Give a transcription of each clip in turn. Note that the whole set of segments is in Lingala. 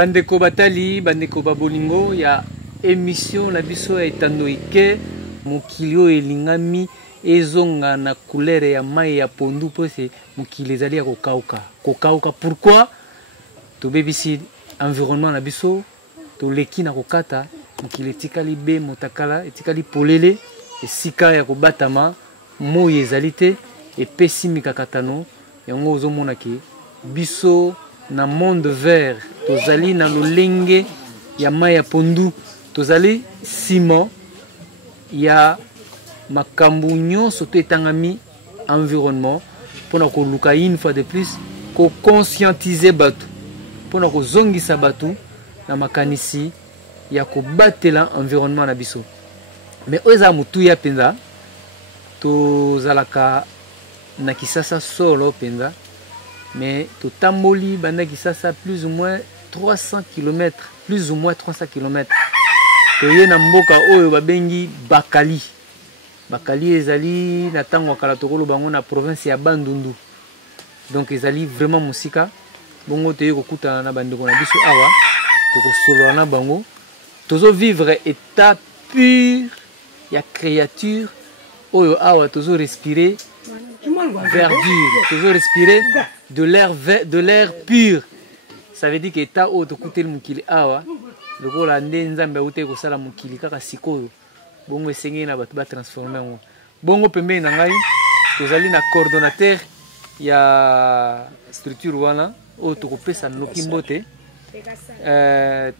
Bandeko batali, bandeko babolingo ya émission la biso ya etanoike mokilio elingami ezonga na couleur ya mai ya pondu pose mokili ezali ya kokauka. Pourquoi? To bebisi environnement na biso to leki na kokata mokili etikali be motakala etikali polele esika ya kobatama moi ezali te epesi mikakatano yango ozomona ke biso na monde vert tozali na lolenge ya mai ya pondu tozali sima ya makambu nyonso to etangami environnement pona koluka une fois de plus ko conscientiser batu pona ko zongisa batu na makanisi ya kobatela environnement na biso. Mais oza mutu ya penza tozalaka na kisasa solo penza mais totamboli banda kisasa plus ou moins 300 km, plus ou moins 300 km. Toye na mboka oyo babengi Bakali. Bakali ezali na tango kala tokolo bango na province ya Bandundu. Donc ezali vraiment musika. Bongo toye kokuta na bandeko na biso awa tokosolo na bango. Tozo vivre état pur ya créature oyo awa tozo respirer verdure, tozo respirer de l'air pur. Ça veut dire que état oyo tokutel mukili awa lokola nde nzambe awute kosala mukili kaka sikoyo bongo esengeli na bato batransforme yango. Bongo pembeni na ngai tozali na coordonnateur ya structure wana oyo tokopesa noki mbote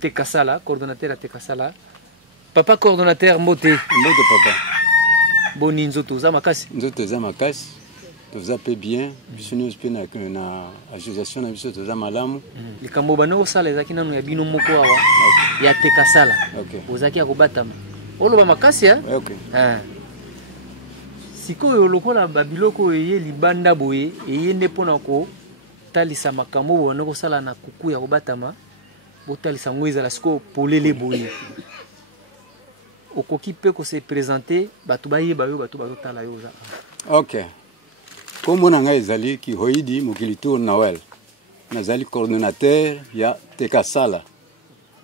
Tekasala, coordonnateur à Tekasala. Papa coordonnateur mbote. Mbote papa. Boni nzoto za makasi. Nzoto za makasi. Toza pe bien, biso nous pe na association na biso toza malamu. Likambo bano sala ezaki nanu ya bino moko awa. Ya Tekasala. Okay. Ozaki ya kobatama. Oloba makasi ya? Okay. Sikoyo lokola babiloko eye libanda boye eyende pona ko talisa makambo bona ko sala na kuku ya kobatama botalisa ngoiza la siko polele boye okoki pe ko se présenter batu baye bayo batu bazotala yo za. OK. Comme on a ezali ki hoidi mokili tour Noël. Nazali coordonnateur ya Tekasala.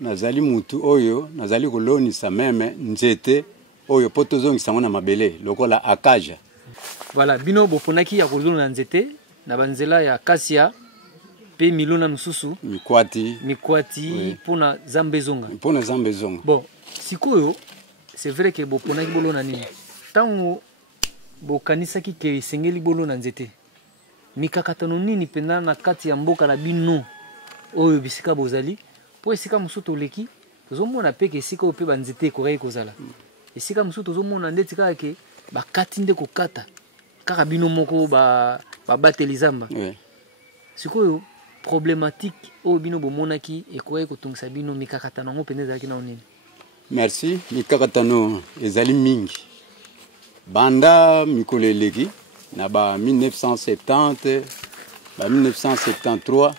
Nazali mutu oyo nazali kolonisa meme nzete oyo potozongisa ngona mabele lokola akaja. Voilà, bino boponaki ya kolona nzete na banzela ya kasia pe milona mususu mikwati oui. Pona zambezonga bon sikoyo c'est vrai que boponaki bolona nini tango bokanisaki ke sengeli bolona nzete mikakatano nini penda na kati ya mboka na bino oyo bisika bozali po esika musuto leki tozomona pe ke sika ope banzete kokai kozala esika musuto tozomona ndeti kaka ke bakati nde kokata kaka bino moko bateli zamba. Sikoyo problématique o bino bomonaki ekoye kotungisa bino mikakatano ngo pende zaki na onini. Merci. Mikakatano ezali mingi. Banda mikoleleki na ba 1970 ba 1973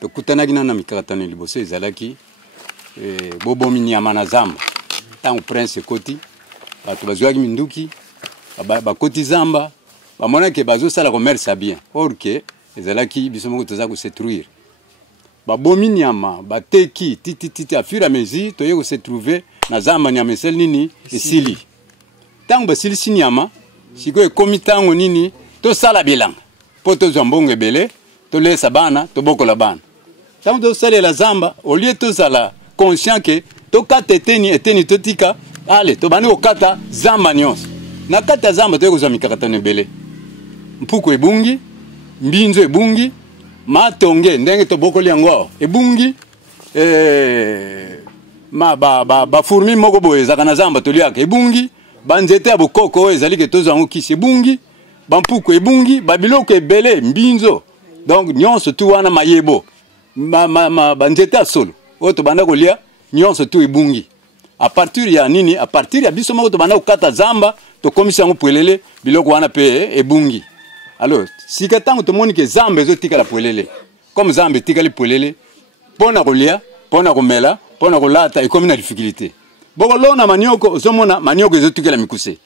tokutanaki na mikakatano liboso ezalaki bobo minyama na zamba. Tango prince koti bato bazwaki minduki bakoti zamba bamona ke bazosala commerce bien or que ezalaki biso moko toza ko se truire babomi nyama bateki titi à fur et à mesure toye ko se trouver na zamba nyama sel nini esili tango basili sinyama siko ekomi tango nini to sala bilanga poto zombongo ebele to lesa bana to bokola bana tango to sala la zamba au lieu to sala conscient que to kata eteni totika ale to bani okata zamba nyonso na kata zamba to ko mikakatano ebele mpuko ebungi mbinzo ebungi matonge ndenge to bokoli yango ebungi ba fourmi moko boye zaka na zamba to liaka ebungi banzete ya bokoko ezali ke tozo yango kisi ebungi bampuko ebungi babiloko ebele mbinzo donc nyonso tu wana mayebo banzete ya solo oyo to banda kolia nyonso tu ebungi a partir ya nini a partir ya biso moko to banda kokata zamba to komisa yango pwelele biloko wana pe ebungi. Alors, si katango to moni ke zamba ezotika la polele. Comme zamba etika li polele, pona kolia, pona komela, pona kolata ekomi na difficulté. Boko lona manioko ozomona manioko ezotika la mikuse.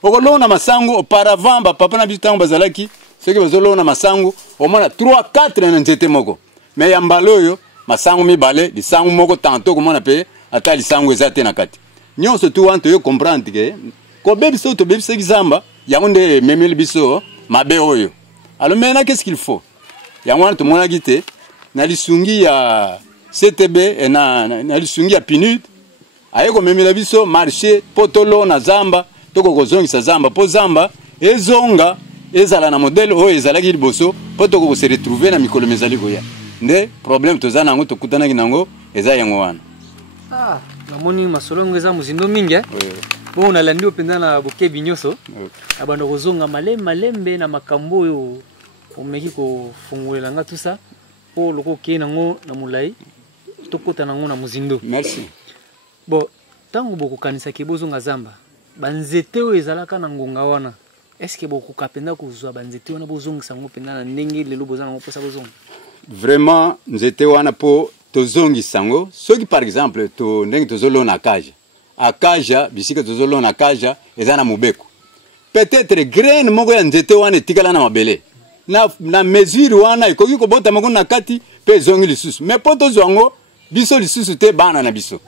Boko lona masango auparavant ba papa na bitango bazalaki, ceux qui bazolona masango, au moins 3 4 na nzete moko. Mais ya mbaloyo masango mibale lisango moko tanto komona pe ata lisango ezate na kati nyonso tu wan toyo comprendre ke ko bebiso to bebisa zamba yango nde memeli biso mabe oyo. Alors maintenant qu'est-ce qu'il faut? Yango wana to mona gite na lisungi ya CTB et na lisungi ya PNUD ayeko memela biso marché potolo na zamba toko kozongisa zamba po zamba ezonga ezala na modèle oyo ezalaki liboso po toko ko se retrouver na mikolo mezali koya nde problème tozana nango tokutana kinango eza yango wana. Ah, namoni masolongo eza muzindo mingi bon na landi openda na bokebi nyoso abando kozonga malembe na makambo oyo omeki ko fungulela nga tout ça po loko ke nango na mulai tokota nango na muzindo. Merci. Bon, tango boko kanisa ke bozonga zamba banzete oyo ezalaka na ngonga wana est-ce que boko kapenda kozwa banzete wana bozongisa ngo penda na ndenge lelo bozana ngo posa bozonga? Vraiment nzete wana po tozongisa ngo soki par exemple to ndenge tozolona akaja bisika tozolona akaja eza na mobeko peut-être graine moko ya nzete wana etikala na mabele na mesure wana ekoki kobota moko na kati pe zongi lisusu mais po tozwa ngo biso lisusu te bana na biso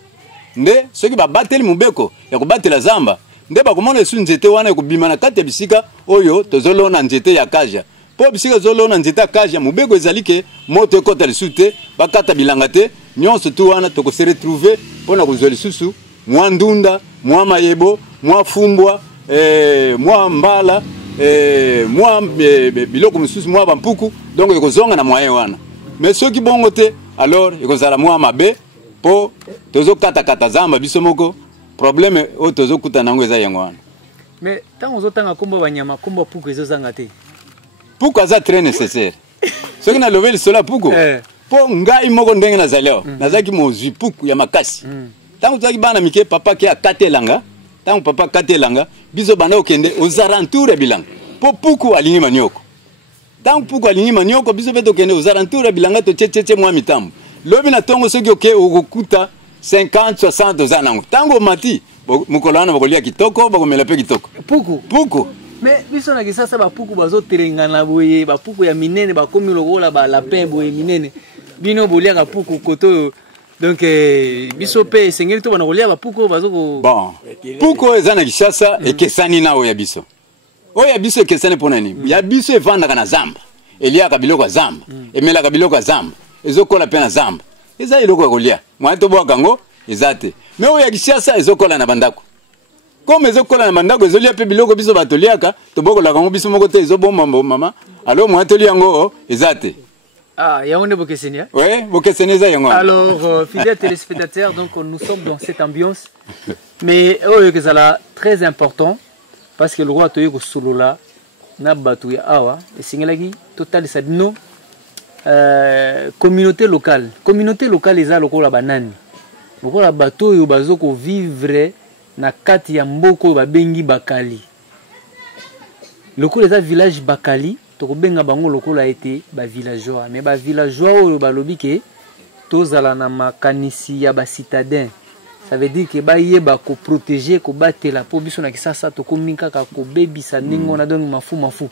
nde soki babateli mobeko ya kobatela zamba nde bakomona esu nzete wana ekobima na kati ya bisika oyo tozolona nzete ya kaja po bisika tozolona nzete ya kaja mobeko ezali ke moto ekota lisusu te bakata bilanga te nyonso tu wana tokose retrouver mpona kozwa lisusu mwa ndunda mwa mayebo mwa fumbwa mwa mbala mwa biloko mosusu mwa bampuku donc ekozonga na moyen wana mais soki bongo te alors ekozala mwa mabe po tozokata zamba biso moko problème o tozokuta nango eza yango wana. Mais tango ozotanga kombo banyama kombo puku ezozanga te puku aza très nécessaire soki na lobeli sola puku po ngai moko ndenge nazali awa nazalaki mozwi puku ya makasi tango tozalaki bana mike papa ke akatelanga tango papa akatelanga biso banda okende aux alentours ya bilanga po puku alingi manioko tango puku alingi manioko biso pe tokende aux alentours ya bilanga totietiete mwa mitambo lobi na tongo soki oke okokuta 50-60 oza nango tango mati mokolo wana bakolia kitoko bakomela pe kitoko puku mais biso na kisasa bapuku bazotelengana boye bapuku ya minene bakomi lokola balapin boye minene bino boliaka puku koto donc biso pe esengeli to bana kolia bapuku bazoko bon puku eza na kisasa ekesani na oyo ya biso ekesani mpona nini ya biso evandaka na zamba eliaka biloko ya zamba emelaka biloko ya zamba ezokola pe na zamba eza eloko ya kolia mwana tobwaka yango eza te mais oyo ya kisasa ezokola na bandako comme ezokola na bandako ezolia pe biloko biso batoliaka tobokolaka yango biso moko te ezobomba mama alors mwana tolia yango eza te. Ah, il y a un Bokesenia. Oui, Bokesenia. Alors, fidèles téléspectateurs, donc nous sommes dans cette ambiance. Mais c'est très important parce que le roi Toyo Solola n'a pas tout awa et c'est une total ça non communauté locale. Communauté locale est à la banane. Donc la bateau yo bazoko vivre na kati ya mboko ba bengi Bakali. Le coup les village Bakali. Tokobenga bango lokola été ba villageois mais ba villageois oyo balobi ke tozala na makanisi ya ba citadin ça veut dire que ba yeba ko protéger ko batela po biso na kisasa tokomika ka ko bebisa ningo na donc mafu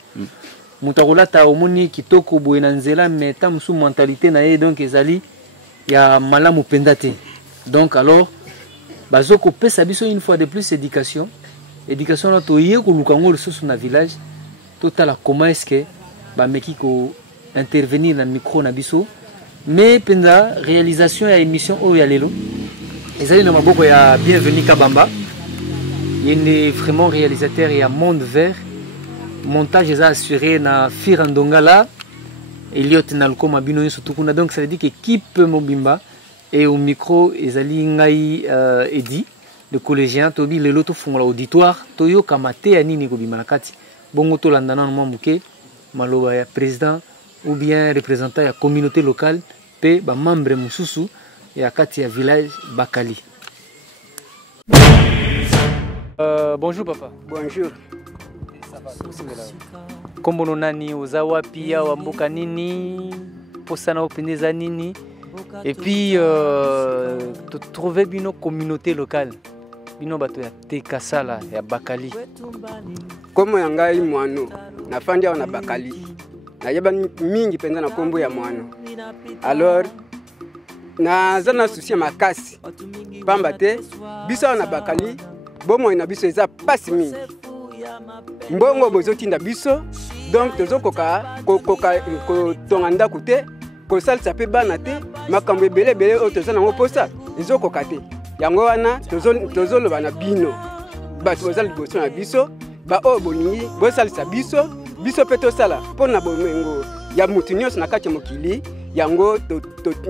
mutakolata omoni kitoko boye na nzela mais tam sous mentalité na ye donc ezali ya malamu pendate donc alors bazoko pesa biso une fois de plus éducation na toye ko lukango lisusu na village total comment est-ce que ba meki ko intervenir dans le micro na biso mais penda réalisation ya émission o ya lelo ezali na maboko ya bienvenue Kabamba yende vraiment réalisateur ya Monde Vert montage est assuré na Firandongala Eliot na Lukoma bino surtout kuna donc ça veut dire que équipe Mobimba et au micro ezali ngai Edi le collégien tobi lelo to fungola auditoire toyo kamate anini ko bimana kati bongo to landana mo muke maloba ya président ou bien représentant ya communauté locale pe ba membre mususu ya kati ya village Bakali. Bonjour papa. Bonjour. Kombono nani ozawa pia wa mboka nini posana opendeza nini et puis to trouver bino communauté locale bino bato ya Tekasala ya Bakali. Komo ya ngai mwano nafandi awa na Bakali nayeba mingi penza na kombo ya mwano alors naza na souci ya makasi pamba te biso na bakali bomoi na biso eza pasi mingi mbongo bozotinda biso donc tozokoka kotonga ndako te kosalisa mpe bana te makambo ebele oyo toza nango mposa ezokoka te yango wana tozoloba na bino bato boza liboso na biso baoyo bolingi bosalisa biso mpe tosala mpo na bomengo ya mutu nyonso na kati ya mokili yango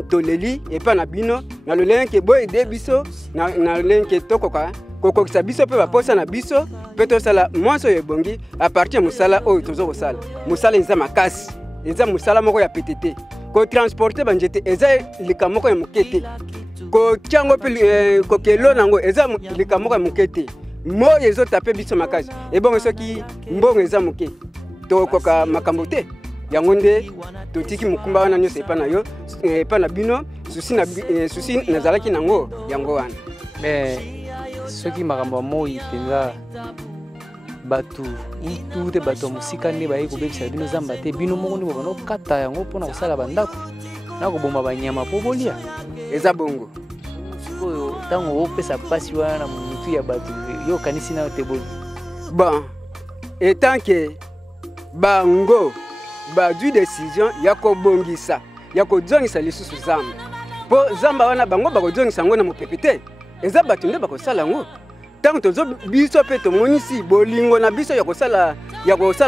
toleli epa na bino na lolenge boyede biso na lolenge tokoka kokokisa biso mpe baposa na biso mpe tosala mwonso oyo ebongi apartir ya mosala oyo tozokosala mosala eza makasi eza mosala moko ya pete te kotransporte banzete eza lika moko ya moke te kotiango mpe kokelo nango eza lika moko ya moke te moyo ezotape biso makasi ebongo soki mbongo eza moke tokoka makambo te yango nde totiki mokumba wana nyonso epa na yo epa na bino susi nazalaki nango yango wana mais soki makambo ya moi mpenza bato itu te bato ya mosika nde baye kobebisa bino zamba te bino moko nde bobana okata yango mpona kosala bandako na koboma banyama mpo bolia eza bongo oyo ntango opesa mpasi wana na mitu ya bato yo okanisi nayo te boli bon etant ke bango bazwi décision ya kobongisa ya kozongisa lisusu zamba mpo zamba wana bango bakozongisa yango na mopepe te eza bato nde bakosala yango ntango tozo biso mpe tomonisi bolingo na biso ya kosala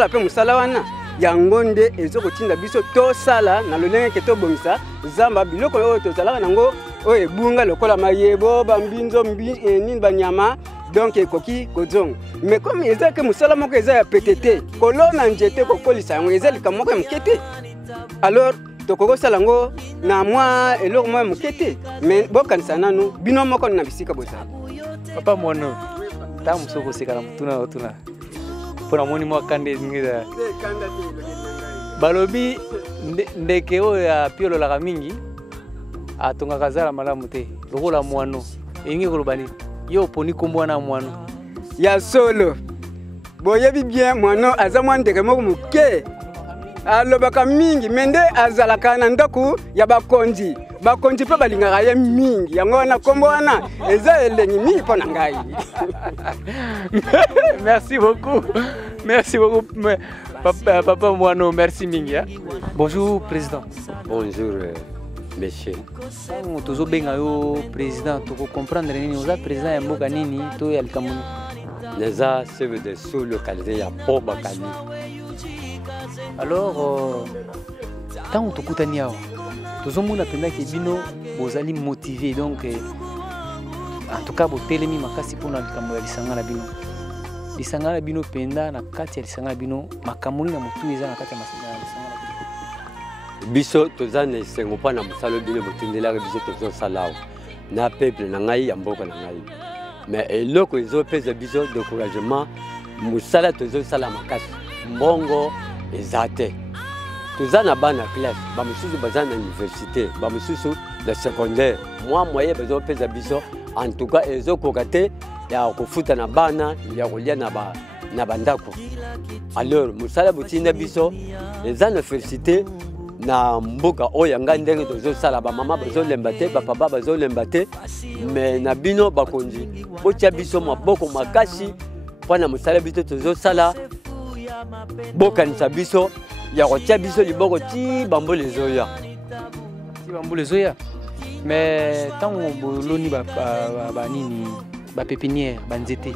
mpe mosala wana yango nde ezokotinda biso tosala na lolenge ke tobongisa zamba biloko oyo tozalaka nango oyo ebunga lokola mayebo bambinzo nini banyama donc ekoki kozonga mais comme eza ke mosala moko eza ya pete te kolona nzete kokolisa yango eza lika moko ya moke te alors tokokosala yango na mwa eloko moko ya moke te mais bokanisa nanu bino moko na bisika bozala papa mwana ntango mosu okoseka na motuna otuna mpo namoni mwa kanda ezingisa balobi ndeke oyo apiololaka mingi atongaka zala malamu te lokola mwano elingi koloba nini yo oponi kombo wana mwano ya solo boyebi bien mwano aza mwa ndeke moko moke alobaka mingi me nde azalaka na ndako ya bakonzi mpe balingaka ye mingi yango wana kombo wana eza elengi mingi mpo na ngai merci beaucoup papa mwano merci mingi hein? Bonjour président. Bonjour monsieur. Ntango tozobenga yo président tokocomprendre nini oza président ya mboka nini to ya likambo nini naza chef de sous-localité ya Po Bakali. Alors ntango tokutani awa tozomona mpendaki bino bozali motivé donc en tout cas botelemi makasi mpona likambo ya lisanga na bino mpenza na kati ya lisanga na bino makambo nini na motu eza na kati ya lisanga na bino biso toza na esengo mpo na mosala bino botindelaka biso tozosala awa na peuple na ngai ya mboka na ngai mais eloko ezopesa biso découragement mosala tozosala makasi mbongo eza te toza na bana classe bamosusu baza na université bamosusu na secondaire mwa moye bazopesa biso en tout cas ezokoka te ya kofuta na bana ya kolia na bandako alors mosala botinda biso eza na félicité na mboka oyo nga ndenge tozosala bamama bazolemba te bapapa bazolemba te mais na bino bakonzi botia biso maboko makasi mpona mosala biso tozosala bokanisa biso ya kotia biso liboko ti bambula ezoya mais ntango boloni banini bapépinière banzete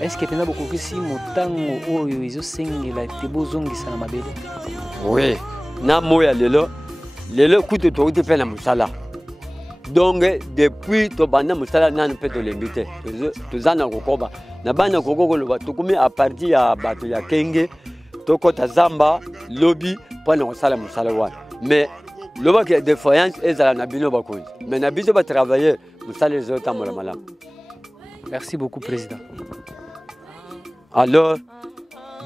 est-ce que mpenza bokokisi motango oyo ezosengela te bozongisa na mabele oui na moya lelo kutu touti mpe na mosala donc depuis tobanda mosala nanu mpe tolembi te toza na kokoba na bana koko koloba tokomi a partir ya bato ya kenge tokota zamba lobi mpo na kosala mosala wana mais lobaki ya défaillance ezala na bino bakonzi mais na biso batravailleur mosala ezotambola malamu. Merci beaucoup président. Alors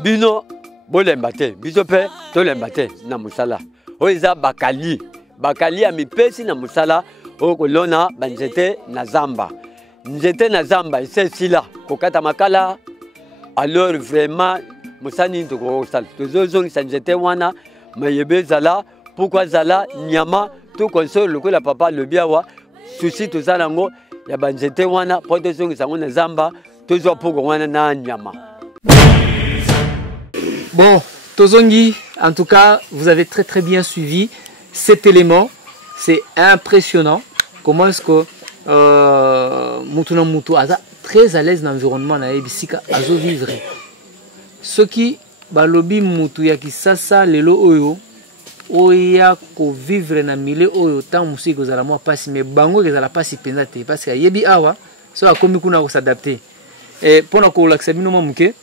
bino bolemba te biso mpe tolemba te na mosala oyo eza bakali ya mipesi na mosala oyo kolona banzete na zamba nzete na zamba esesila kokata makala alors vraiment mosala nini tokokosala tozozongisa nzete wana mayebe ezala pourkui azala nyama tout console le la papa le biawa souci tout ça nango ya banzete wana po to zongi sango na zamba to zo pour wana na nyama. Bon, Tozongi, en tout cas, vous avez très bien suivi cet élément. C'est impressionnant. Comment est-ce que Mutuna Mutu est très à l'aise dans l'environnement na ebisika azo vivre. Ce qui balobi Mutu ya kisasa lelo oyo oya ko vivre na milieu oyo tant musiko za la moi passe mais bango ke za la passe penza te parce que yebi awa so akomi kuna ko s'adapter. Et pour ko laksa bino mamuke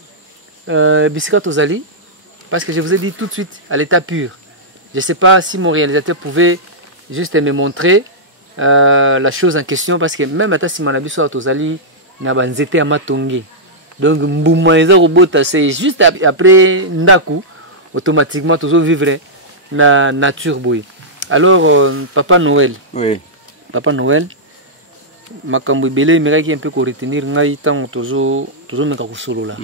bisika tozali parce que je vous ai dit tout de suite à l'état pur. Je ne sais pas si mon réalisateur pouvait juste me montrer la chose en question parce que même à si mon abisso à tozali na banzete à matonge. Donc mbuma eza robota c'est juste après ndaku automatiquement tozo vivre na nature boy. Alors Papa Noël. Oui. Papa Noël makambo belé miraki un peu ko retenir ngai tant tozo meka ko solo là.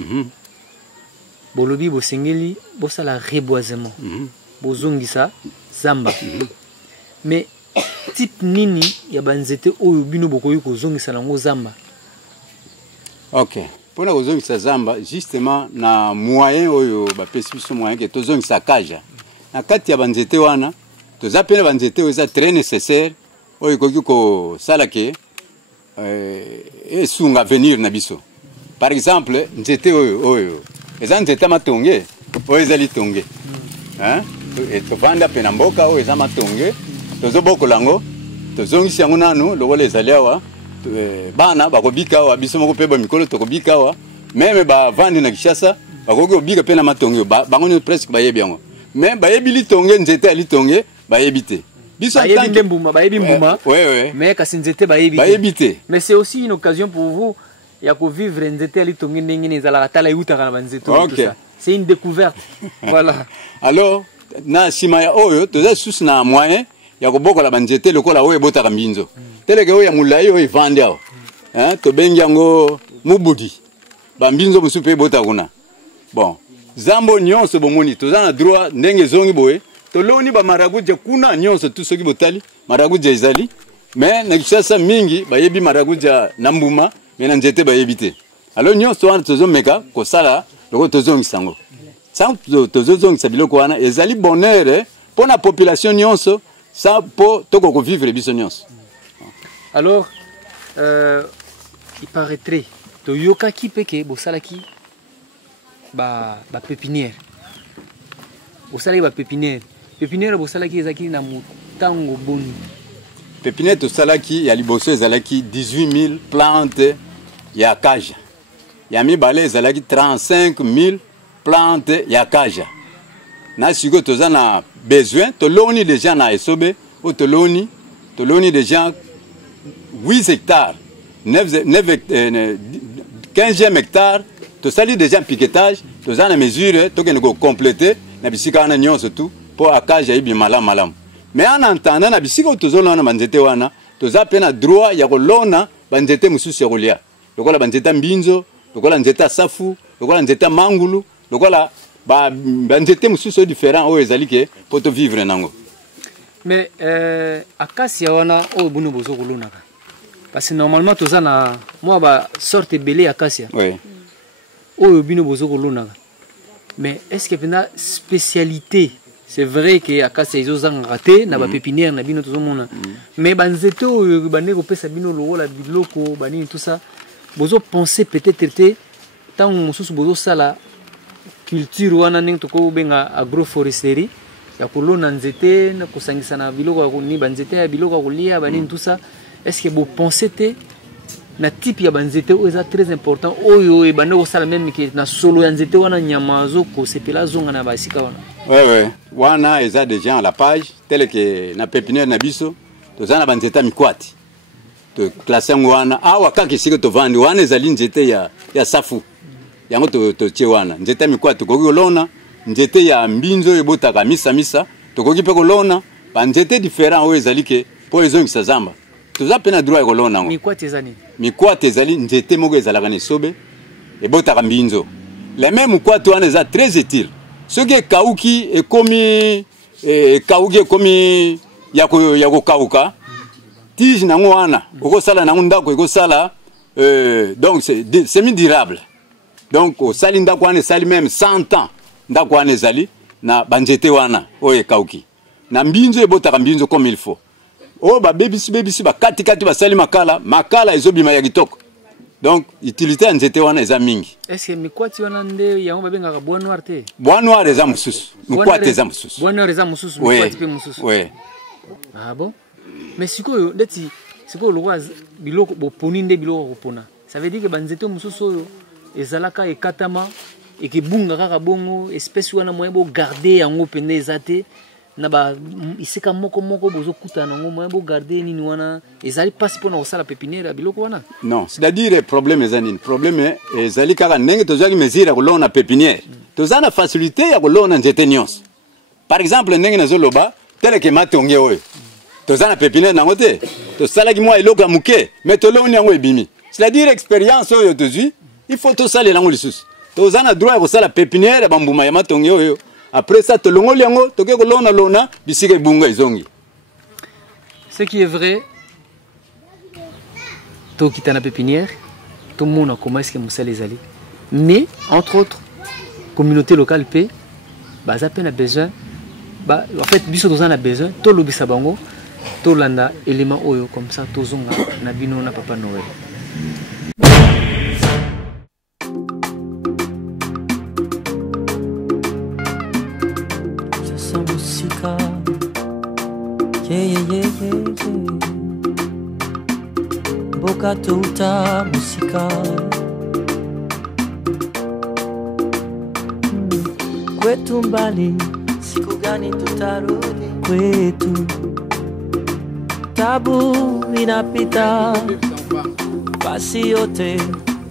Bolobi bosengeli bosala reboisement. Bozongisa zamba. Mais type nini ya banzete oyo bino bokoyi ko zongisa nango zamba. OK. Pour na kozongisa zamba justement na moyen oyo ba pesibiso moyen que tozongisa kaja. Na kati ya banzete wana tozapena banzete oyo za très nécessaire oyo koki ko sala ke esunga venir na biso. Par exemple, nzete oyo eza nzete matonge oyo ezali tonge. Hein? Et tovanda pena mboka oyo eza matonge tozobokola ngo tozongisa ngo nanu lokola ezali awa bana bakobika awa biso moko pe ba mikolo tokobika awa même ba vandi na Kishasa bakoki obika pe na matonge bango presque bayebi yango mais bayebi litonge nzete ali tonge bayebi te biso bayebi mbuma bayebi mbuma ouais mais kasi nzete bayebi te mais c'est aussi une occasion pour vous ya ko vivre nzete ali tonge ndenge nezala tala yutaka na banzete tout ça c'est une découverte voilà alors na simaya oyo toza susu na moyen ya kobokola banzete lokola oyo botaka mbinzo teleke oyo ya mulai oyo evandi awo to bengi yango mubudi bambinzo mosusu pe botaka kuna bon zambo nyonso bomoni toza na droit ndenge zongi boye toloni ba maraguja kuna nyonso tu soki botali maraguja ezali mais na Kishasa mingi bayebi maraguja na mbuma mais na nzete bayebi te alors nyonso wana tozomeka kosala loko tozongisa ngo sans tozongisa biloko wana ezali bonheur pour la population nyonso ça pour toko vivre biso nyonso. Alors il paraîtrait to yoka ki peke bosalaki ba pépinière bosalaki ba pépinière bosalaki ezaki na mutango boni pépinière to salaki ya liboso ezalaki 18000 plantes ya kaja ya mibale ezalaki 35000 plantes ya kaja na siko toza na besoin toloni déjà na esobe o toloni déjà 8 hectares 15e hectare tosali déjà piquetage toza na mesure tokende ko compléter na bisika na nyonso tout pour akaja ibi malam mais en entendant na bisika tozolona banzete wana toza pe na droit ya kolona banzete mususu ya kolia lokola banzete mbinzo lokola nzete safu lokola nzete mangulu lokola banzete mususu différent oyo ezali ke poto vivre nango. Mais akasia wana oyo bunu bozo kolonaka parce que normalement toza na moi ba sorte belé akasia oui oyo bino bozo kolonaka mais est-ce que pena spécialité c'est vrai que akasia izozanga raté na ba pépinière na bino tozomona mais banzete oyo bande ko pesa bino lokola biloko banini tout ça bozo penser peut-être tant mususu bozo sala culture wana ndenge toko benga agroforesterie ya kolona nzete na kosangisa na biloko ni banzete ya biloko kolia banini tout ça est-ce que vous pensez que na type ya banzete oyo très important oyo e bande ko sala même que na solo ya nzete wana nyamazo ko sepela zonga na basika wana ouais wana eza déjà à la page tel que na pépinière na biso tozana banzete mikwati to classe wana awa kaka sika to vandi wana ezali nzete ya safu yango to chewana nzete mikwati ko kolona nzete ya mbinzo ebotaka misa tokoki pe kolona banzete différent oyo ezali ke po ezongisa zamba toza pe na droit ya kolona ngo mikwati ezali nzete moko ezalaka na esobe ebotaka mbinzo le même mikwati wana eza très utile soki ekauki ekomi ya kokauka tige nango wana okosala nango ndako ekosala donc c'est semi durable donc osali ndako wana esali même 100 ans ndako wana ezali na banzete wana oyo ekauki na mbinzo ebotaka mbinzo comme il faut o babebisi bakati basali makala ezobima ya kitoko donc utilité ya nzete wana eza mingi. Est-ce que mikwati wana nde yango babengaka bois noir te? Bois noir eza mususu, mikwati eza mususu. Bois noir eza mususu, mikwati pe mususu. Oui. Ah bon? Mais sikoyo ndeti sikoyo lokwa biloko boponi nde biloko kopona. Ça veut dire que banzete mususu oyo ezalaka ekatama ekebunga kaka bongo espèce wana moyen bo garder yango pende ezate na ba isika moko bozo kutana ngo moyen bo garder nini wana ezali pasi pona osala pépinière ya biloko wana. Non, c'est-à-dire problème ezanini. Problème ezali kaka ndenge tozaki mesure ya kolona pépinière. Tozana facilité ya kolona nzete nyonso. Par exemple ndenge nazoloba tel que matonge oyo. Tozana pépinière nango te. Tosala ki mwa eloko muke, mais toloni yango ebimi. C'est-à-dire expérience oyo tozui, il faut tosala nango lisusu. Tozana droit ya kosala pépinière ya bambuma ya matonge oyo. Après ça, tolongoliango, toke lona, bisike bunga izongi. Ce qui est vrai, to kitana pépinière, tout le monde a comment est-ce que Moussa les allait. Mais, entre autres, communauté locale paix, bah, ça peine a besoin, bah, en fait, biso dozan a besoin, to lobisa bango, to landa élément oyo, comme ça, to zonga, nabino na papa Noël. Musika, yeah. Boka tuta musika. Kwetu mbali, siku gani tutarudi kwetu? Tabu inapita, basi yote,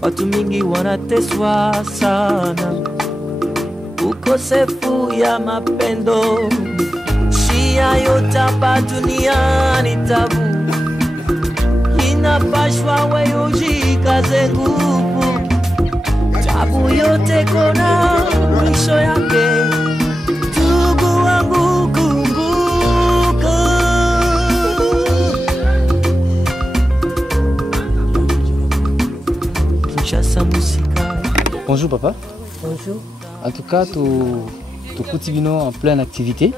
watu mingi wanateswa sana. Ukosefu ya mapendo, shia yote hapa duniani tabu. Inapashwa wewe ujikaze nguvu, tabu yote kona mwisho yake. Ndugu wangu kumbuka. Kinshasa Musika. Bonjour papa. Bonjour. En tout cas, tu cultives en pleine activité,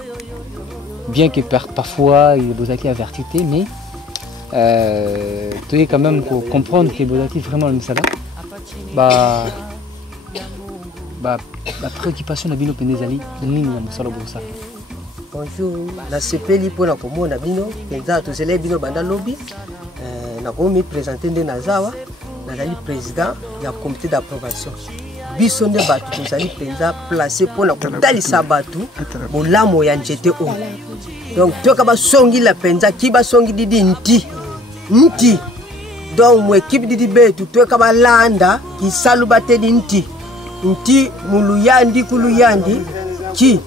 bien que parfois il y a des avertis, mais tu es quand même pour comprendre que les vraiment le message. La préoccupation de Bino Penezali, bonjour, la CPLI pour la commune de Bino, tous les Bino Banda Lobby, nous présenté de Nazawa, le président du comité d'approbation. Biso nde batu tozali penza placé pour la kotalisa batu molamo ya njete o. Donc toka ba songi la penza ki ba songi didi nti. Donc mo équipe didi betu toka ba landa ki salu bate di nti muluyandi kuluyandi ki.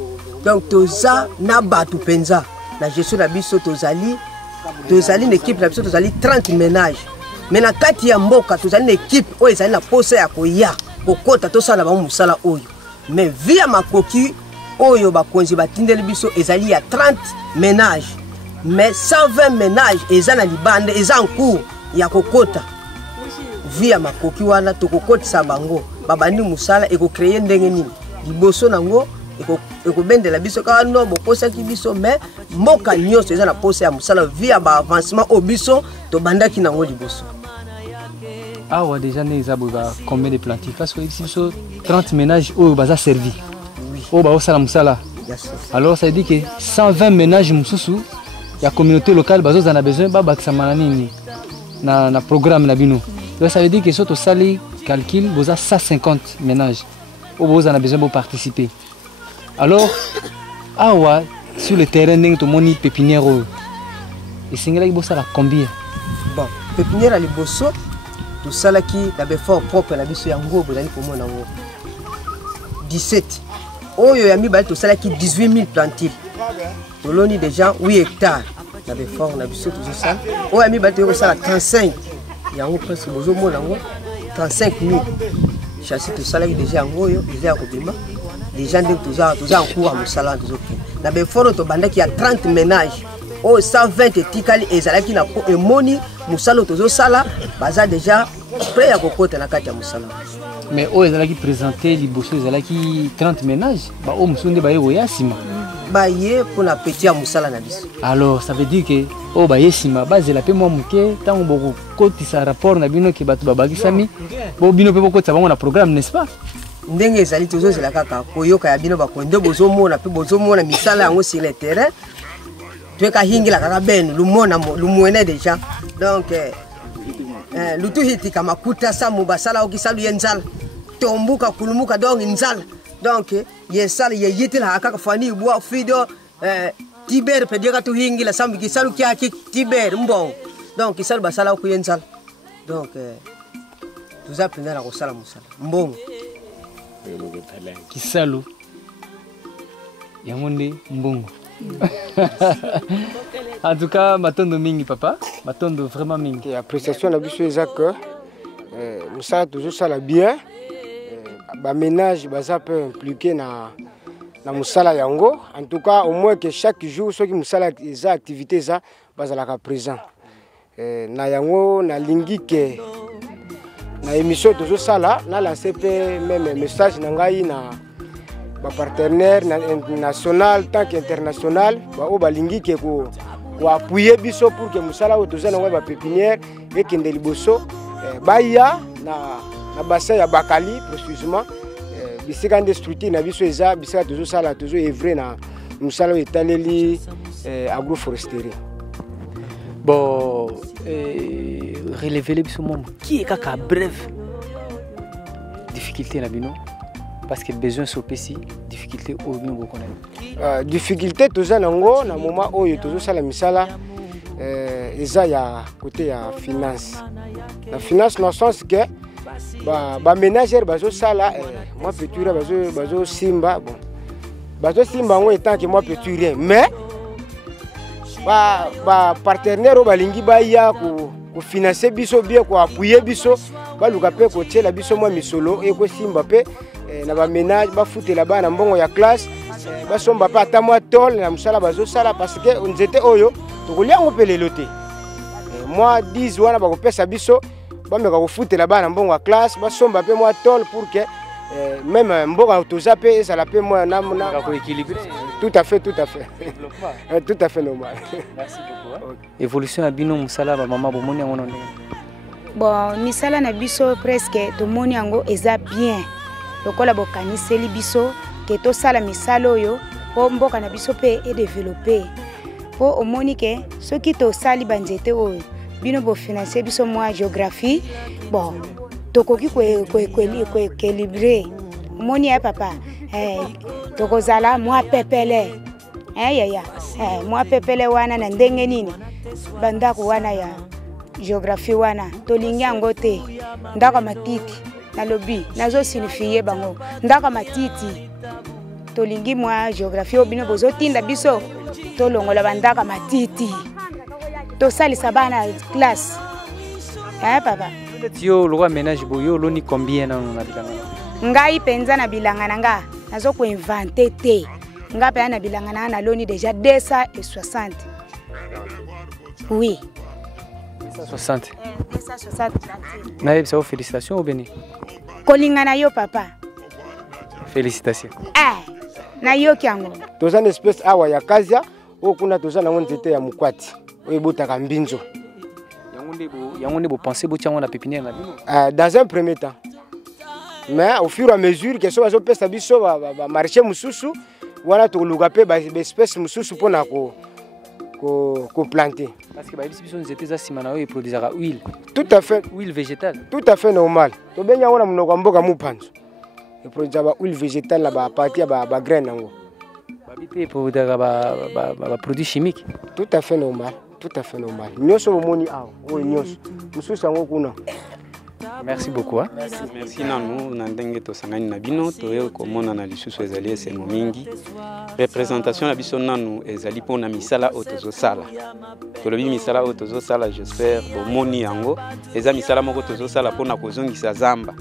Donc toza na batu penza na gestion na biso tozali une équipe na biso tozali 30 ménages. Mais na kati ya mboka tozali une équipe o ezali na posa ya koya kokota tosala ba musala oyo. Mais via makoki oyo bakonzi batindeli biso ezali ya 30 ménages. Mais 120 ménages ezana libande eza en cours ya kokota. Via makoki wana tokokotisa bango babandi musala eko créer ndenge nini liboso nango eko bendela biso ka no bokosa ki biso mais mboka nyonso eza na posa ya musala via ba avancement au biso to bandaki nango liboso. Ah ouais, déjà nous avons combien de plantifs parce que ici 30 ménages où baza servi. Oh bah ça la musala. Alors ça veut dire que 120 ménages mususu la communauté locale bazo en a besoin ba baksa manani na programme na bino. Donc ça veut dire que surtout sali calcul boza 150 ménages où vous en a besoin pour participer. Alors ah ouais, sur le terrain ning to moni pépinière et singela bossa la combien? Bon, pépinière à liboso tout ça là qui d'abord fort propre la biso ya ngobo dali komona ngo 17 oyo ya mibali tout ça là qui 18 000 plantiles toloni déjà 8 hectares d'abord fort na biso tout ça oyo ya mibali to ça 35 ya ngo presque bozo mona ngo 35 000 chassis tout ça là déjà ngo yo déjà kobima déjà ndeko tout ça en cours à musala tout ça d'abord fort to banda qui a 30 ménages o 120 etikali ezalaki na po emoni musala tozosala baza déjà prêt ya kokota na kati ya musala. Mais o ezalaki présenté liboso ezalaki 30 ménages ba o musunde ba yego yasima baye pona petit ya musala na biso. Alors ça veut dire que o ba yesima bazela pe mwa muke tango boko kotisa rapport na bino ke batu babakisami bo bino pe bokotisa bango na programme, n'est-ce pas? Ndenge ezali tozozela kaka koyoka ya bino bakonde bozomona pe bozomona misala yango sur le terrain. Tueka hingila kaka ben lumona lumwene déjà. Donc lutu hitika makuta samu basala okisalu yenzala tombuka kulumuka donc nzala. Donc yesala yeyitila akaka fani bwa fido tiber pedika tu hingila samu kisalu kyaki tiber mbon. Donc kisalu basala okuyenzala. Donc nous apprenons à kosala musala mbongo kisalu yangonde mbongo. En tout cas matondo mingi papa, matondo vraiment mingi. Appréciation na biso ezaka musala toujours sala bien. Ba ménage baza peu impliqué na musala yango. En tout cas au moins que chaque jour ceux qui musala eza activité za bazalaka présent. Na yango na lingi ke na émission toujours sala na lancer pe même message na ngai na ba partenaire national tant qu'international ba o balingi ke ko appuyer biso pour que musala o toza na ba pépinière et kende liboso baya na bassin ya Bakali précisément bisika nde structure na biso eza bisika toujours sala toujours œuvrer na musala etaleli agroforesterie. Bon relever les biso mom qui est kaka bref difficulté na bino parce que besoin sopesi difficulté au bino bokona difficulté toza nango na moment oyo tozo sala misala eza ya côté ya finance. La finance dans le sens que ba ménagère bazo sala moi petit bazo simba bon bazo simba ngo étant que moi petit rien mais ba partenaire balingi ba ya ko financer biso bien ko appuyer biso ba luka pe ko tela biso moi misolo e ko simba pe na ba ménage ba futela ba na mbongo ya classe ba somba pa ata moi tol na musala bazo sala parce que on était oyo to kolia ngo pelelo te moi 10 wana ba ko pesa biso ba me ko futela ba na mbongo ya classe ba somba pe moi tol pour que même mbongo toza pe ça la pe moi na ko équilibrer. Tout à fait tout à fait normal. Merci beaucoup. Évolution à bino musala ba mama bomoni yango ndenge. Bon misala na biso presque to moni yango eza bien. Lokola bokaniseli biso ke to sala misala oyo po mboka na biso pe e développer. Po omoni ke soki to sali banzete oyo bino bo financer biso moi géographie bon tokoki ko équilibrer. Omoni ya papa tokozala moi pepele moi pepele wana na ndenge nini bandako wana ya géographie wana tolingi yango te ndako matiti na lobi nazo signifier bango ndako matiti tolingi moi géographie obino bozo tinda biso tolongola bandako matiti to salisa bana classe papa yo lo ménage boyo lo ni combien na bilanga ngai penza na bilanga nanga nazo ko inventer te nga pe na bilanga na loni déjà 260. Oui 260. 260. Na yebisa félicitations au Béni. Kolingana yo papa. Félicitations. Na yo kyango. Toza na espèce awa ya kazia o kuna toza na nzete ya mukwati. Oyo botaka mbinzo. Yango ne bo penser bo tiango na pépinière na bino. Dans un premier temps. Mais au fur et à mesure que ça pesa biso ba marché mususu wana to luka pe ba espèce mususu pona ko planter. Parce que ba biso nzete za simana oyo produisera huile. Tout à fait. Huile végétale. Tout à fait normal. To benya wana munoko mboka mupanzo. E produisera ba huile végétale la ba partie ba graine nango. Ba bipe produisera ba produit chimique. Tout à fait normal. Tout à fait normal. Nyoso moni awo, o nyoso. Mususu ngo kuna. Merci beaucoup. Hein? Merci nanu nandenge to sangani na bino to yo komona na lisusu ezali esemo mingi. Représentation na biso nanu ezali pona misala otozo sala. To lobi misala otozo sala j'espère bomoni yango eza misala moko tozo sala pona kozongisa zamba.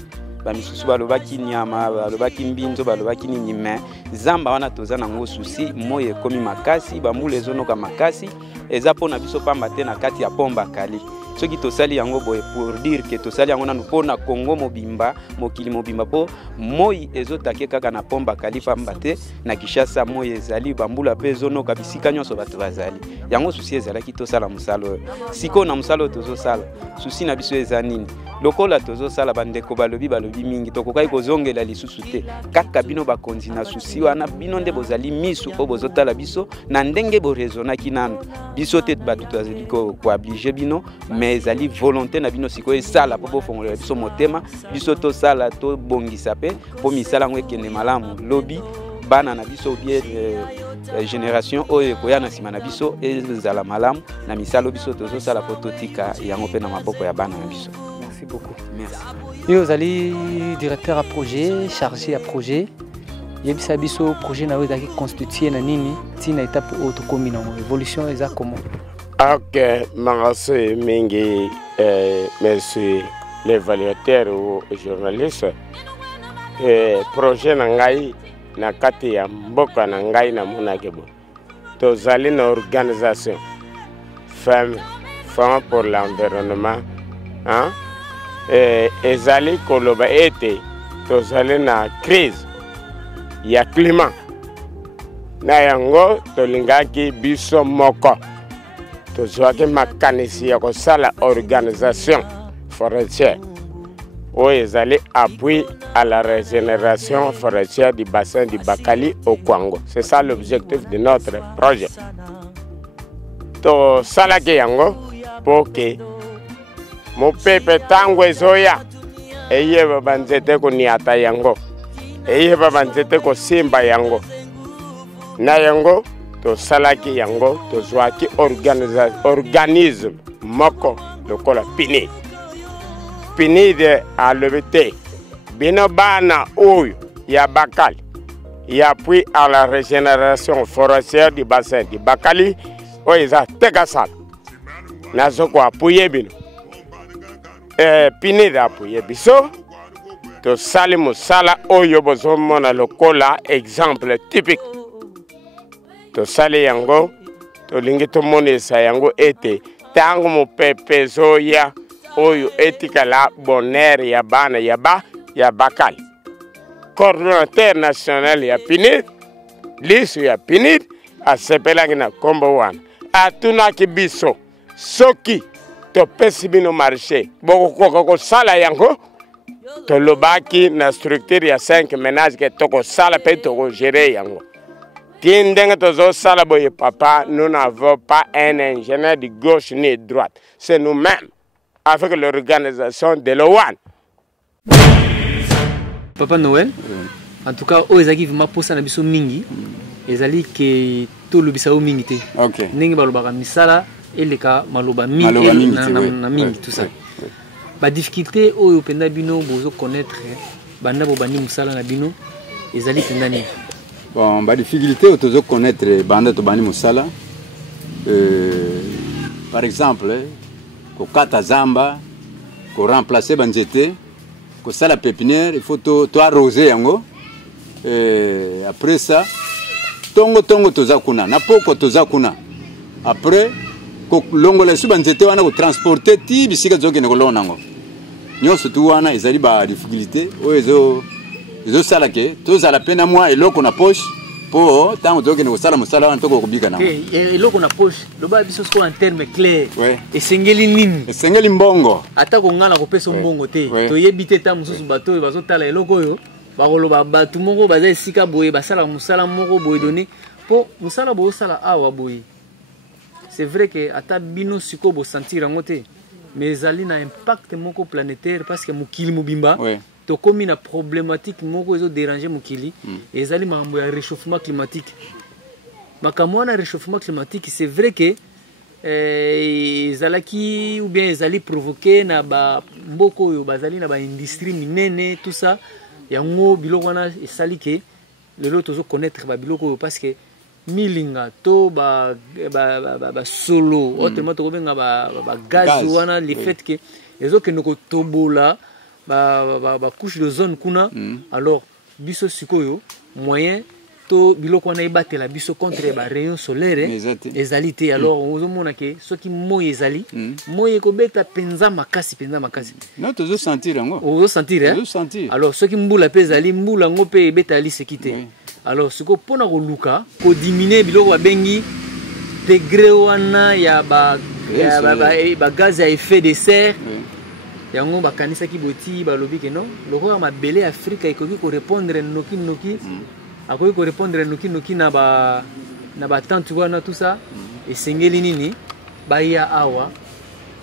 bamisusu balobaki nyama balobaki mbinzo balobaki nini mais zamba wana toza nango susi moye ekomi makasi bambula ezonoka makasi eza mpona biso pamba te na kati ya pomba kali soki tosali yango boye pour dire que tosali yango nanu mpona Congo mobimba mokili mobimba mpo moi ezotake kaka na pomba kali pamba te na Kinshasa moi ezali bambula mpe ezonoka bisika nyonso bato bazali yango susi ezalaki tosala mosala oyo sikoyo na mosala oyo tozosala susi na biso eza nini lokola tozosala bandeko balobi mingi tokokai kozongela lisusu te kaka bino bakonzi na susi wana bino nde bozali misu oyo bozotala biso na ndenge borezonaki nanu biso te bato tozali koablige bino mais ezali volonté na bino sikoyo esala mpo bofongolela biso motema biso tosala tobongisa mpe mpo misala yango ekende malamu lobi bana na biso bien génération oyo ekoya na nsima na biso ezala malamu na misala biso tozosala mpo totika yango mpe na maboko ya bana na biso. Merci beaucoup. Merci. Vous allez directeur à projet, chargé à projet. Yebisa biso projet na weza ki constitué na nini tina étape auto commune évolution eza comment? Ok, merci mingi merci l'évaluateur ou journaliste. Projet na ngai na kati ya mboka na ngai na monakebo. Tozali na organisation Femmes pour l'environnement. Hein? Ezali koloba ete tozali na crise ya climat na yango tolingaki biso moko tozwaki makanisi ya kosala organisation forestière oyo ezali appui à la régénération forestière du bassin du Bakali au Congo. C'est ça l'objectif de notre projet. Tosalaki yango pour que mopepe tango ezoya eyeba banzete koniata yango eyeba banzete kosimba yango na yango tosalaki yango tozwaki organisme moko lokola PNID alobi te bino bana oyo ya Bakali ya appui à la régénération forestière du bassin du Bakali oyo eza tekasala nazoko apuye bino PNID apuye biso tosali mosala oyo bozomona lokola exemple typique tosali yango tolingi tomonesa yango ete tango mopepe ezoya oyo etikala bonheur ya bana ya Bakali. Coordonnateur national ya PNID lisu ya PNID asepelaki na kombo wana atunaki biso soki topesi bino marché bokokoka kosala yango tolobaki na structure ya 5 ménages ke tokosala mpe tokogere yango ti ndenge tozosala boye papa nous n'avons pas un ingénieur de gauche ni de droite, c'est nous-mêmes avec l'organisation de l'OAN. Papa Noël, en tout cas oyo ezalaki vraiment posa na biso mingi ezali ke tolobisa o mingi te ndenge balobaka misala eleka maloba mingi na mingi tout ça. Ba difficulté oyo penda bino bozo connaître banda bo bandi musala na bino ezali penda ni. Bon, ba difficulté oyo tozo connaître banda to bandi musala par exemple ko kata zamba ko remplacer banzete ko sala pépinière il faut to arroser yango après ça tongo toza kuna na poko toza kuna après ko longola su banzete wana ko transporter ti bisika zoke ne ko lona ngo nyonso tu wana ezali ba difficulté oyo ezo sala ke toza la pena moi eloko na poche po tango zoke ne ko sala musala wana toko kubika na eloko na poche loba biso ko en terme clair esengeli nini esengeli mbongo ata ko ngala ko pesa mbongo te to yebite ta mususu bato bazotala eloko oyo bakoloba batu moko baza esika boye basala musala moko boye donné po musala bo sala awa boye. C'est vrai que ata bino siko bo sentir yango te mais ezali na impact moko planétaire parce que mokili mobimba to komi na problématique moko ezo déranger mokili ezali makambo ya réchauffement climatique. Makambo na réchauffement climatique c'est vrai que ezalaki ou bien ezali provoqué na ba mboko oyo bazali na ba industrie minene tout ça yango biloko wana esali ke lelo tozo connaître ba biloko oyo parce que milinga to ba solo autrement to benga ba gaz wana le fait que ezo ke noko tobola ba couche de zone kuna alors biso sikoyo moyen to biloko na ibatela biso contre ba rayon solaire ezali te alors ozomona ke soki moyi ezali moyi ekobeta penza makasi non tozo sentir yango ozo sentir alors soki mbula pe ezali mbula ngo pe ebeta liseki te alors siko pona koluka ko diminuer biloko babengi degré wana ya ba gaz à effet de serre yango bakanisaki boti balobi ke non lokola mabele Afrika ekoki ko répondre noki akoki ko répondre noki na ba tante wana tout ça esengeli nini baya awa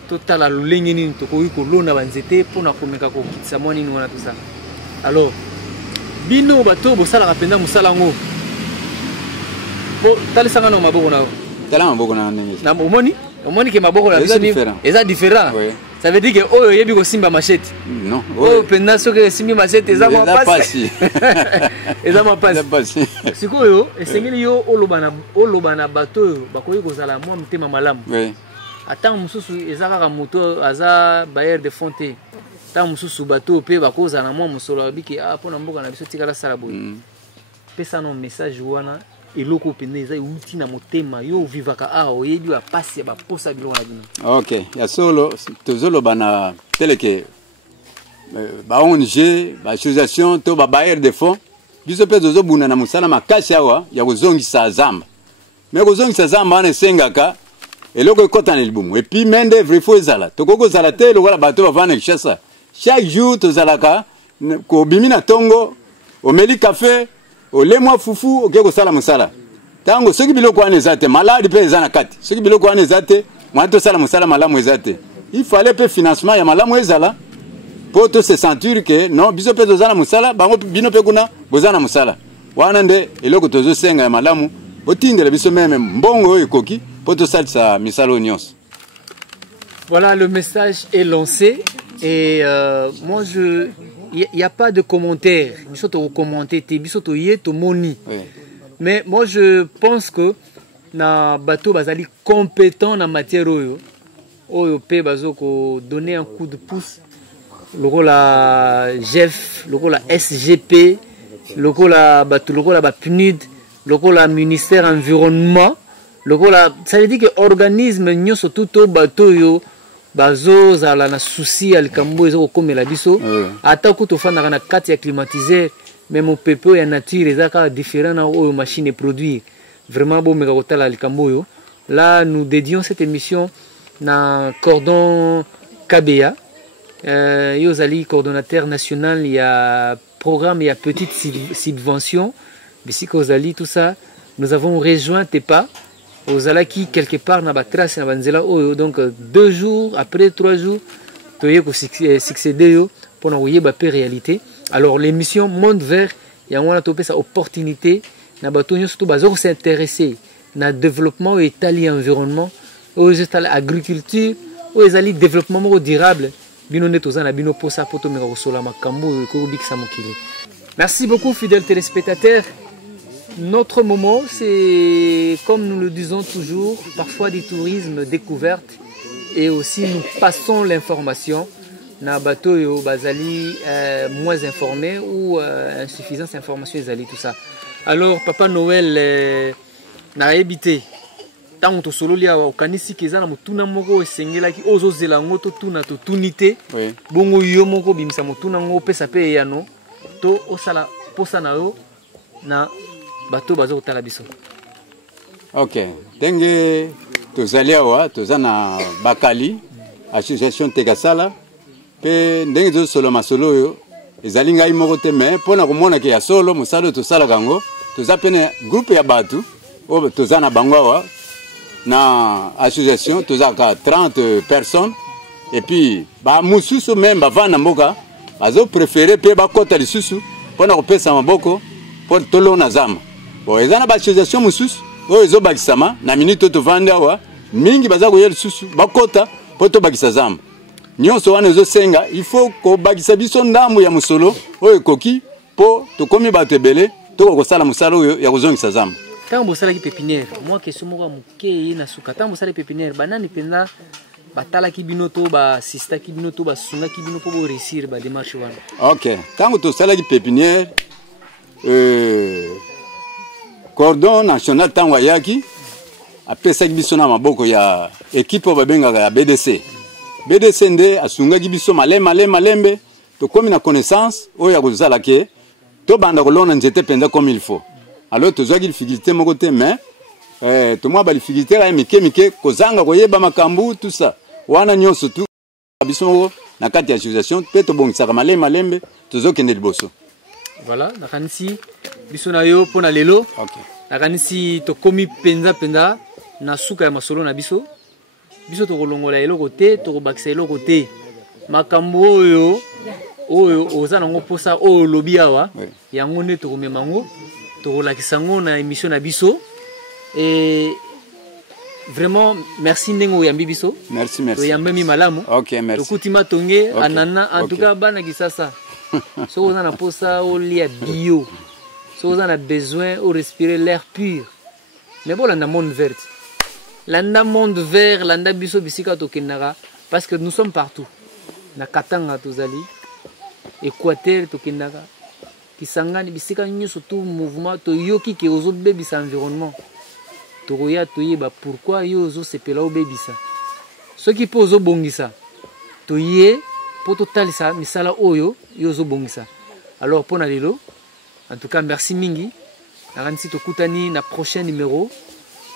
totala lolenge nini tokoki kolona banzete mpona komeka kokitisa mwa nini wana tout ça alors bino bato bosalaka mpenza mosala yango po talisanga na maboko na tala maboko na ndenge na omoni ke maboko na biso eza différent ça veut dire que oyo yebi ko simba machete non oyo penna soki simbi machete eza ma passe eza ma passe sikoyo esengeli yo oloba na bato oyo bakoki kozala mwa mtema malamu ata mususu eza kaka moto aza bailleur de fonte ta mususu bato pe bakozala na mwa mosolo abiki mpona mboka na biso tikala sala boye pesa no message wana eloko pende eza uti na motema yo vivaka oyebi ba pasi ya baposa biloko na bino ok ya solo tozoloba na teleke ba ONG ba association to ba bailleur de fonds biso pe tozobuna na mosala makasi awa ya kozongisa zamba me kozongisa zamba wana esengaka eloko ekota na libumu et puis main d'œuvre faut ezala tokoko zala te lokola bato bavana kishasa chaque jour tozalaka ko bimina tongo omeli café olemwa fufu oke kosala mosala tango soki biloko wana eza te maladi pe eza na kati soki biloko wana eza te mwana tosala mosala malamu eza te il fallait pe financement ya malamu ezala po to se sentir que non biso pe tozala mosala bango bino pe kuna bozana mosala wana nde eloko tozosenga ya malamu botindela biso meme mbongo oyo ekoki po tosalisa misala nyonso. Voilà, le message est lancé et moi il n'y a pas de commentaire. Mais moi je pense que na bateau bazali compétent na matière oyo pe bazoko donner un coup de pouce lokola GEF, lokola SGP, lokola bateau lokola ba PNUD, lokola ministère environnement, lokola ça veut dire que organisme nyonso tout bateau yo bazo zala na souci alikambo ezoko komela biso ata kuto fana na kati ya climatiseur même au pepe ya nature ezaka différent na oyo machine produire vraiment bon mega kotala alikambo yo. Là nous dédions cette émission na cordon KBA yozali coordonnateur national, il y a programme, il y a petite subvention bisiko zali tout ça. Nous avons rejoint TEPA aux Alaki quelque part na batrace na banzela oyo, donc 2 jours après 3 jours toye ko succéder yo pour na oyeba pe réalité. Alors l'émission monte vers ya wana topé sa opportunité na bato nyo surtout bazo s'intéresser na développement et tali environnement aux agriculture aux ezali développement durable bino neto za na bino posa poto meka ko sola makambo ko bikisa mokili. Merci beaucoup fidèles téléspectateurs. Notre moment, c'est, comme nous le disons toujours, parfois du tourisme découverte et aussi nous passons l'information. Na bateau yo bazali moins informé ou insuffisance d'information ezali tout ça. Alors Papa Noël na ebité tant to solo lia okanisi keza na mutuna moko esengelaki ozozela ngoto tuna to tunité bongo yo moko bimisa mutuna ngo pesa pe yano to osala posa na yo na bato bazo kotala biso. Ok, ndenge tozali awa tozana bakali association Tegasala pe ndenge zo solo masolo yo ezali ngai moko te mais pona komona ke ya solo musalo tosala kango toza pene groupe ya batu o tozana bango awa na association tozaka 30 personnes et puis ba mususu même bavana mboka bazo préférer pe bakota lisusu pona kopesa maboko po tolona zama. Bon, ils ont une association mususu, ils ont bakisama na minute to vanda wa mingi baza ko yel susu bakota poto bakisa zamba. Nyonso wana zo senga, il faut ko bakisa biso ndambu ya musolo oyo koki po to komi batebele to ko sala musalo ya kozongisa zamba. Tango bosala ki pépinière, moi question moko muke na suka tango bosala pépinière banani pena batalaki bino to basistaki bino to basungaki bino mpo boréussir badémarche wana? Ok, ntango tosalaki pépinière cordon national ntango ayaki apesaki biso na maboko ya équipe oyo babengaka ya BDC. BDC nde asungaki biso malembe tokomi na connaissance oyo ya kozala ke tobanda kolona nzete mpenza comme il faut. Alors tozwaki difficulté moko te mais tomwa badifficulté kaka mike kozanga koyeba makambo tout ça wana nyonso tu biso moko na kati ya association mpe tobongisaka malembe tozokende liboso. Voilà, nakanisi biso na yo mpo na lelo. Nakanisi tokomi mpenza na suka ya masolo na biso tokolongola eloko te tokobakisa eloko te makambo oyo oza nango mposa oyo olobi awa yango nde tokomema yango tokolakisa yango na émission na biso. Et vraiment merci ndenge oyambi biso. Merci. Oyambemi malamu. OK, merci. Tokutima tonge anana en tout cas bana kisasa. So on a posa au lia bio. So on a besoin de respirer l'air pur. Mais bon, la monde vert. La monde vert, la biso bisika tokenara parce que nous sommes partout. Na Katanga tozali, Équateur tokenara. Kisangani bisika nyuso tout mouvement to yoki ke ozo bebisa environnement. Tokoya toyeba pourquoi yo ozo sepela o bebisa. Ce qui pose au bongisa. Toye pour totalisa misala oyo yo ozo bongisa. Alors pona lelo, en tout cas merci mingi. Naransi tokutani na prochain numéro.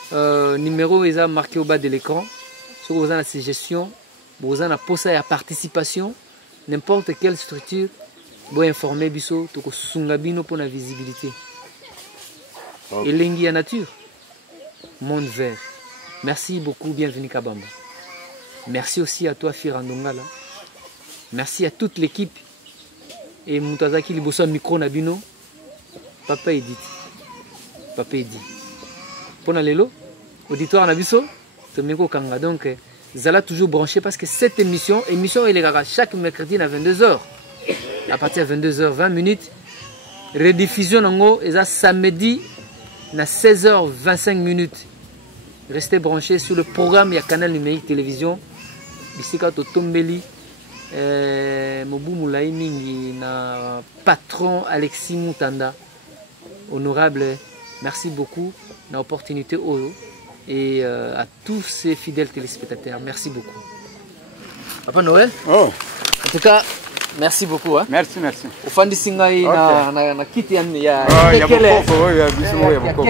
Numéro est marqué au bas de l'écran. Si vous avez la suggestion, vous avez la posa et la participation, n'importe quelle structure, vous informer biso toko sungabino pour la visibilité. Et l'engi à nature, monde vert. Merci beaucoup, bienvenue Kabamba. Merci aussi à toi Firandongala. Merci à toute l'équipe et Moutazaki Liboso micro nabino. Papa Edith. Pour lelo, auditoire nabiso, Tomeko Kanga. Donc, Zala toujours branché parce que cette émission elle est chaque mercredi à 22h. À partir de 22h20, rediffusion nango et samedi à 16h25. Restez branchés sur le programme, il y a Canal Numérique Télévision. Bisika Totombeli, Mobu Moulaï Mingi, na patron Alexis Moutanda. Honorable, merci beaucoup de l'opportunité et à tous ces fidèles téléspectateurs. Merci beaucoup. Papa Noël. En tout cas, merci beaucoup. Hein. Merci. Au fan de Singaï, na kiti ya beaucoup.